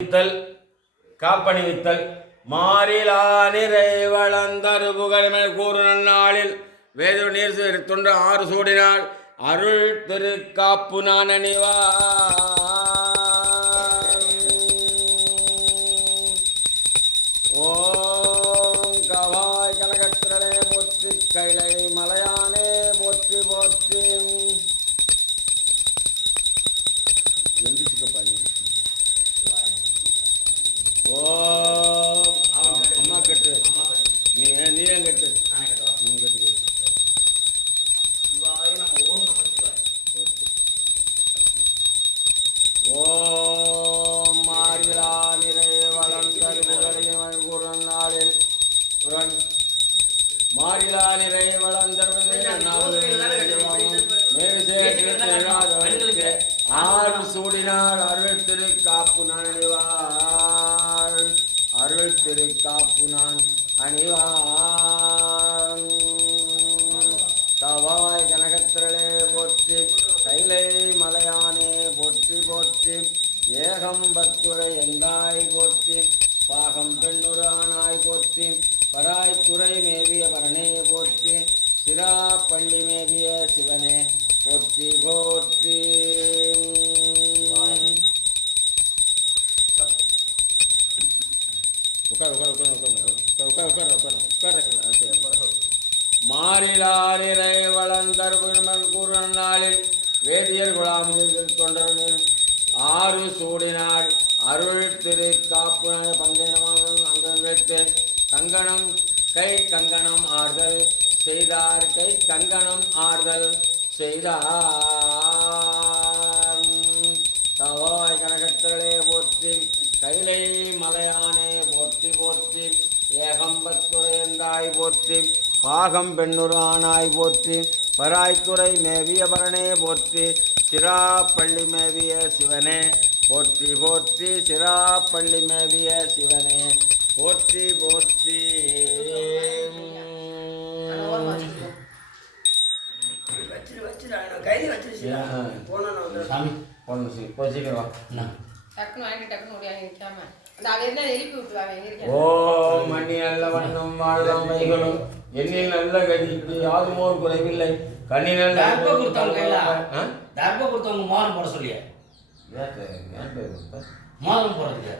வித்தல் காப்பணி வித்தல் மாறிலா நிறை வளர்ந்தரு புகழ்மை கூறு நன்னாளில் வேது நீர் சிறு தொன்று ஆறு சூடினால் அருள் திரு காப்பு நான் அணிவா. ஓம் கவாய் கனகத்திரளே போற்றி கைலை மலையானே போற்றி போற்றி. ஓம் மாறிலா நிறைய வளர்ந்தரு புகழியவன் குரன் நாளில். குரன் மாறிலா நிறைய வளர்ந்தரு மேறு சேர்த்து ஆறு சூடினால் அருள் திரு காப்பு நான் அருள் திரு காப்பு நான் ஏகம்பத்துரை எந்தாய் போற்றி பாகம் பெண்ணுரானாய் போற்றி பராய்த்துறை மேவிய பரணே போற்றி சிரா பள்ளி மேவிய சிவனே போற்றி போற்றி உட்கார் உட்கார் உட்கார் உட்கார் உட்கார் உட்கார் உட்கார் உட்கார் உட்கார் மாறிலாரிரை கூறு நாளில் வேதியர் குழாமில் கொண்டவனில் ஆறு சூடினாள் அருள் திரு காப்பு பங்கனமாக அங்கம் வைத்து கங்கணம் கை கங்கணம் ஆறுதல் செய்தார் கை கங்கணம் ஆறுதல் செய்தார். தவாய் கனகத்திரளே போற்றி கைலை மலையானே போற்றி போற்றி ஏகம்பத்துறையந்தாய் போற்றி பாகம் பெண்ணுரானாய் போற்றி பராய்த்துறை மேவிய பரணே போற்றி சிராப்பள்ளி மேவிய சிவனே. போற்றி போற்றி சிராப்பள்ளி மேவிய சிவனே. போற்றி போற்றி. சாமி போடணும் சரி போய் சீக்கிரம் டக்குன்னு வாங்கிட்டு டக்குன்னு முடியாது ஓம் மண்ணி நல்ல வண்ணம் வாழ்வம் வைகளும் எண்ணில் நல்ல கதிக்கு யாதுமோர் குறைவில்லை. கண்ணி நல்ல தர்ப்ப கொடுத்தவங்க கையில தர்ப்ப கொடுத்தவங்க மோரம் போட சொல்லியா. மோதிரம் போடுறதுக்கு.